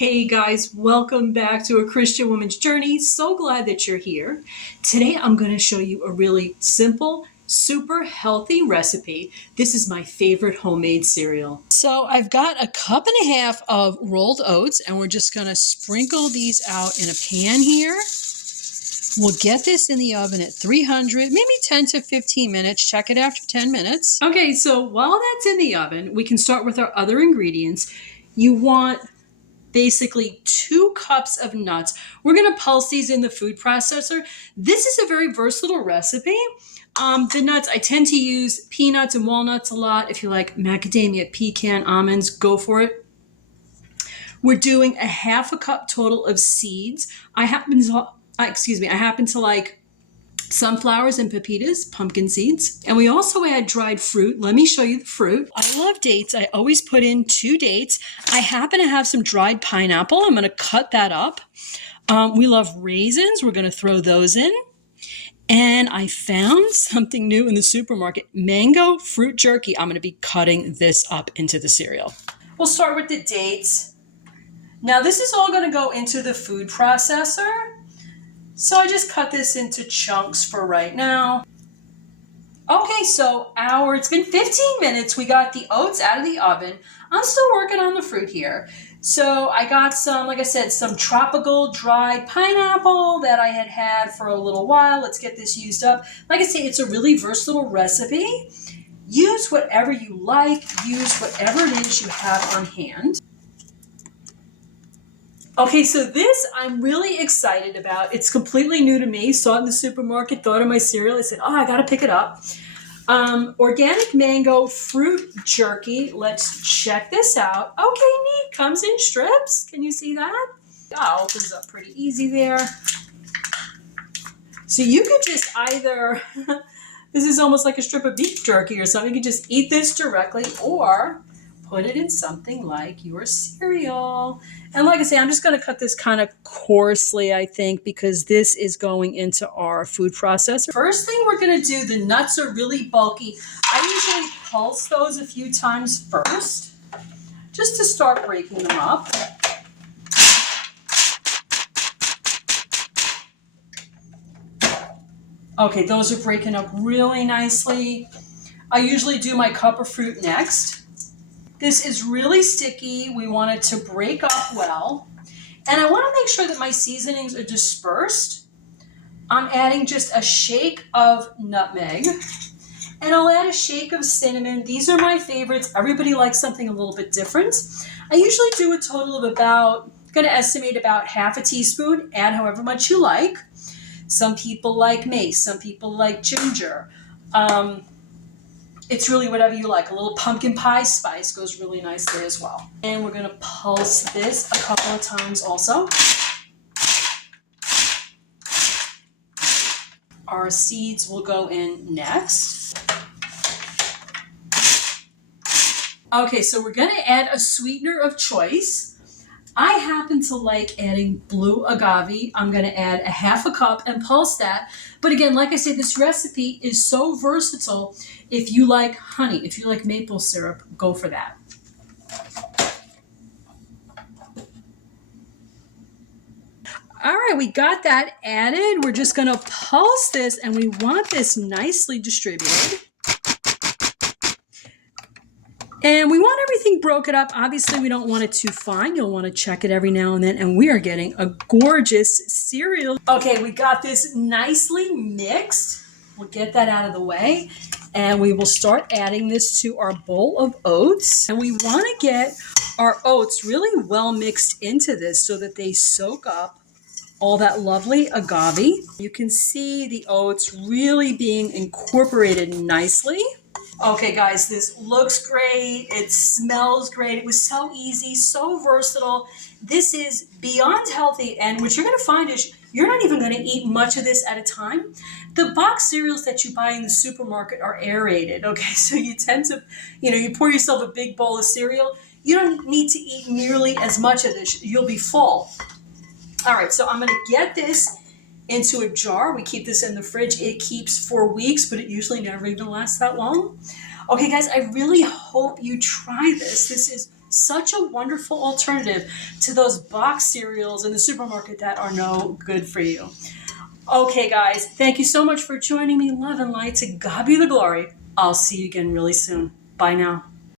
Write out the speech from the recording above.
Hey guys, welcome back to A Christian Woman's Journey. So glad that you're here. Today I'm going to show you a really simple, super healthy recipe. This is my favorite homemade cereal. So I've got 1.5 cups of rolled oats and we're just going to sprinkle these out in a pan here. We'll get this in the oven at 300, maybe 10 to 15 minutes. Check it after 10 minutes. Okay, so while that's in the oven, we can start with our other ingredients. You want basically 2 cups of nuts. We're going to pulse these in the food processor. This is a very versatile recipe. The nuts, I tend to use peanuts and walnuts a lot. If you like macadamia, pecan, almonds, go for it. We're doing 1/2 cup total of seeds. I happen to like sunflowers and pepitas, pumpkin seeds. And we also add dried fruit. Let me show you the fruit. I love dates. I always put in 2 dates. I happen to have some dried pineapple. I'm going to cut that up. We love raisins. We're going to throw those in. And I found something new in the supermarket, mango fruit jerky. I'm going to be cutting this up into the cereal. We'll start with the dates. Now this is all going to go into the food processor. So I just cut this into chunks for right now. Okay, so it's been 15 minutes. We got the oats out of the oven. I'm still working on the fruit here. So I got some, like I said, some tropical dried pineapple that I had for a little while. Let's get this used up. Like I say, it's a really versatile recipe. Use whatever you like. Use whatever it is you have on hand. Okay, so this I'm really excited about. It's completely new to me. Saw it in the supermarket, thought of my cereal. I said, I got to pick it up. Organic mango fruit jerky. Let's check this out. Okay, neat. Comes in strips. Can you see that? Opens up pretty easy there. So you could just either, this is almost like a strip of beef jerky or something. You could just eat this directly or put it in something like your cereal. And like I say, I'm just going to cut this kind of coarsely, I think, because this is going into our food processor. First thing we're going to do, the nuts are really bulky. I usually pulse those a few times first, just to start breaking them up. Okay, those are breaking up really nicely. I usually do my cup of fruit next. This is really sticky. We want it to break up well. And I want to make sure that my seasonings are dispersed. I'm adding just a shake of nutmeg. And I'll add a shake of cinnamon. These are my favorites. Everybody likes something a little bit different. I usually do a total of going to estimate about 1/2 teaspoon. Add however much you like. Some people like mace. Some people like ginger. It's really whatever you like. A little pumpkin pie spice goes really nicely as well. And we're going to pulse this a couple of times also. Our seeds will go in next. Okay, so we're going to add a sweetener of choice. I happen to like adding blue agave. I'm going to add 1/2 cup and pulse that. But again, like I said, this recipe is so versatile. If you like honey, if you like maple syrup, go for that. All right, we got that added. We're just going to pulse this, and we want this nicely distributed. And we want everything broken up. Obviously, we don't want it too fine. You'll want to check it every now and then. And we are getting a gorgeous cereal. Okay, we got this nicely mixed. We'll get that out of the way. And we will start adding this to our bowl of oats. And we want to get our oats really well mixed into this so that they soak up all that lovely agave. You can see the oats really being incorporated nicely. Okay, guys, this looks great. It smells great. It was so easy, so versatile. This is beyond healthy. And what you're going to find is you're not even going to eat much of this at a time. The box cereals that you buy in the supermarket are aerated. Okay, so you tend to, you pour yourself a big bowl of cereal. You don't need to eat nearly as much of this. You'll be full. All right, so I'm going to get this into a jar. We keep this in the fridge. It keeps for weeks, but it usually never even lasts that long. Okay, guys, I really hope you try this. This is Such a wonderful alternative to those box cereals in the supermarket that are no good for you. Okay, guys, thank you so much for joining me. Love and light. To God be the glory. I'll see you again really soon. Bye now.